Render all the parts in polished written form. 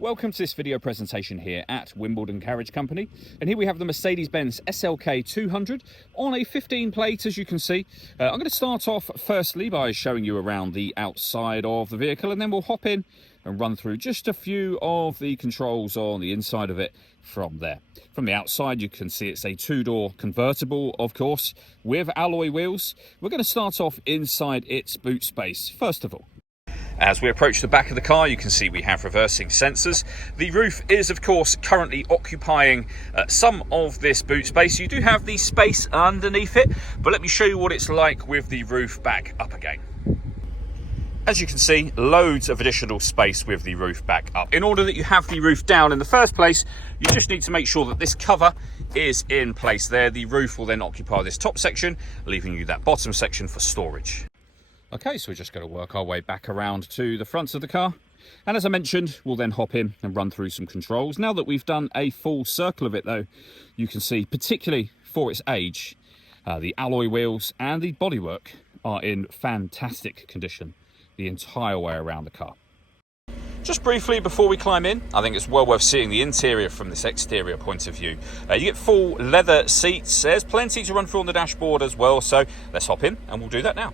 Welcome to this video presentation here at Wimbledon Carriage Company, and here we have the Mercedes-Benz SLK200 on a 15 plate, as you can see. I'm going to start off firstly by showing you around the outside of the vehicle, and then we'll hop in and run through just a few of the controls on the inside of it from there. From the outside you can see it's a two-door convertible, of course, with alloy wheels. We're going to start off inside its boot space first of all. As we approach the back of the car, you can see we have reversing sensors. The roof is, of course, currently occupying some of this boot space. You do have the space underneath it, but let me show you what it's like with the roof back up again. As you can see, loads of additional space with the roof back up. In order that you have the roof down in the first place, you just need to make sure that this cover is in place there. The roof will then occupy this top section, leaving you that bottom section for storage. Okay, so we're just going to work our way back around to the front of the car. And as I mentioned, we'll then hop in and run through some controls. Now that we've done a full circle of it though, you can see, particularly for its age, the alloy wheels and the bodywork are in fantastic condition the entire way around the car. Just briefly before we climb in, I think it's well worth seeing the interior from this exterior point of view. You get full leather seats. There's plenty to run through on the dashboard as well, so let's hop in and we'll do that now.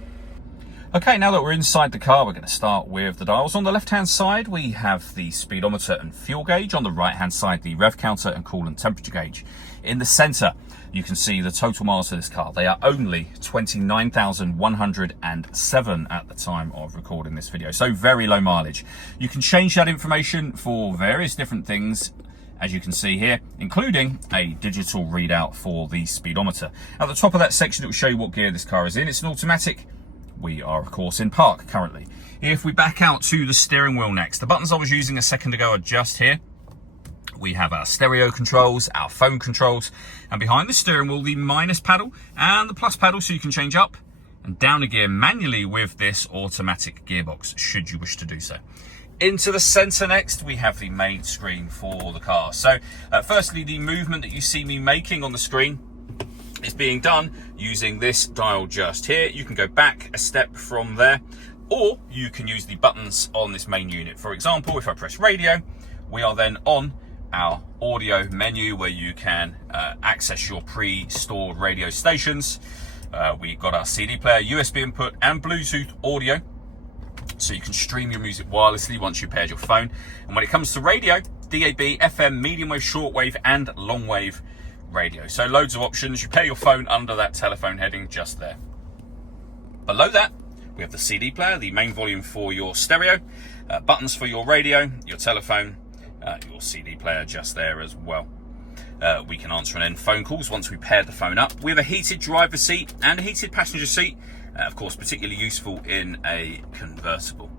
Okay, now that we're inside the car, we're going to start with the dials. On the left-hand side, we have the speedometer and fuel gauge. On the right-hand side, the rev counter and coolant temperature gauge. In the centre, you can see the total miles of this car. They are only 29,107 at the time of recording this video, so very low mileage. You can change that information for various different things, as you can see here, including a digital readout for the speedometer. At the top of that section, it will show you what gear this car is in. It's an automatic. We are, of course, in park currently. If we back out to the steering wheel next, the buttons I was using a second ago are just here. We have our stereo controls, our phone controls, and behind the steering wheel, the minus paddle and the plus paddle, so you can change up and down a gear manually with this automatic gearbox, should you wish to do so. Into the center next, we have the main screen for the car. So, firstly, the movement that you see me making on the screen is being done using this dial just here. You can go back a step from there, or you can use the buttons on this main unit. For example, if I press radio, we are then on our audio menu where you can access your pre-stored radio stations. We've got our CD player, USB input and Bluetooth audio, so you can stream your music wirelessly once you've paired your phone. And when it comes to radio, DAB, FM, medium wave, shortwave and long wave radio. So loads of options. You pair your phone under that telephone heading just there. Below that, we have the CD player, the main volume for your stereo, buttons for your radio, your telephone, your CD player just there as well. We can answer and end phone calls once we pair the phone up. We have a heated driver's seat and a heated passenger seat, of course particularly useful in a convertible.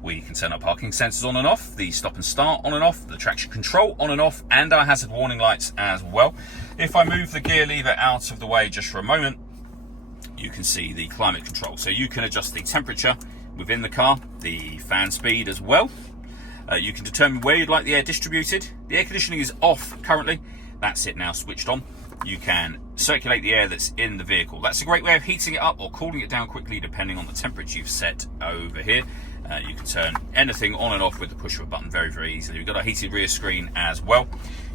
We can turn our parking sensors on and off, the stop and start on and off, the traction control on and off, and our hazard warning lights as well. If I move the gear lever out of the way just for a moment, you can see the climate control. So you can adjust the temperature within the car, the fan speed as well. You can determine where you'd like the air distributed. The air conditioning is off currently. That's it now switched on. You can circulate the air that's in the vehicle. That's a great way of heating it up or cooling it down quickly depending on the temperature you've set over here. You can turn anything on and off with the push of a button very, very easily. We've got a heated rear screen as well.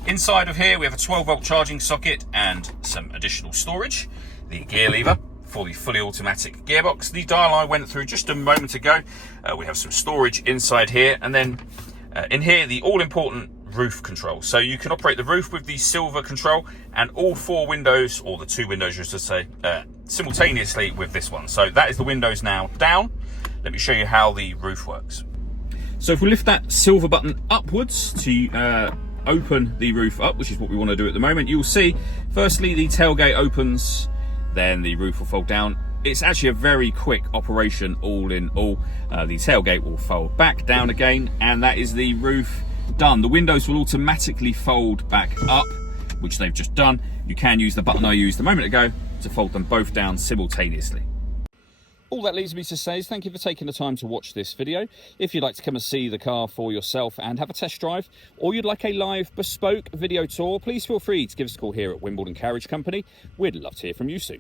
Inside of here, we have a 12-volt charging socket and some additional storage. The gear lever for the fully automatic gearbox. The dial I went through just a moment ago. We have some storage inside here. And then in here, the all-important roof control. So you can operate the roof with the silver control and all four windows, or the two windows, just to say, simultaneously with this one. So that is the windows now down. Let me show you how the roof works. So if we lift that silver button upwards to open the roof up, which is what we want to do at the moment, you'll see, firstly, the tailgate opens, then the roof will fold down. It's actually a very quick operation all in all. The tailgate will fold back down again, and that is the roof done. The windows will automatically fold back up, which they've just done. You can use the button I used a moment ago to fold them both down simultaneously. All that leaves me to say is thank you for taking the time to watch this video. If you'd like to come and see the car for yourself and have a test drive, or you'd like a live bespoke video tour, please feel free to give us a call here at Wimbledon Carriage Company. We'd love to hear from you soon.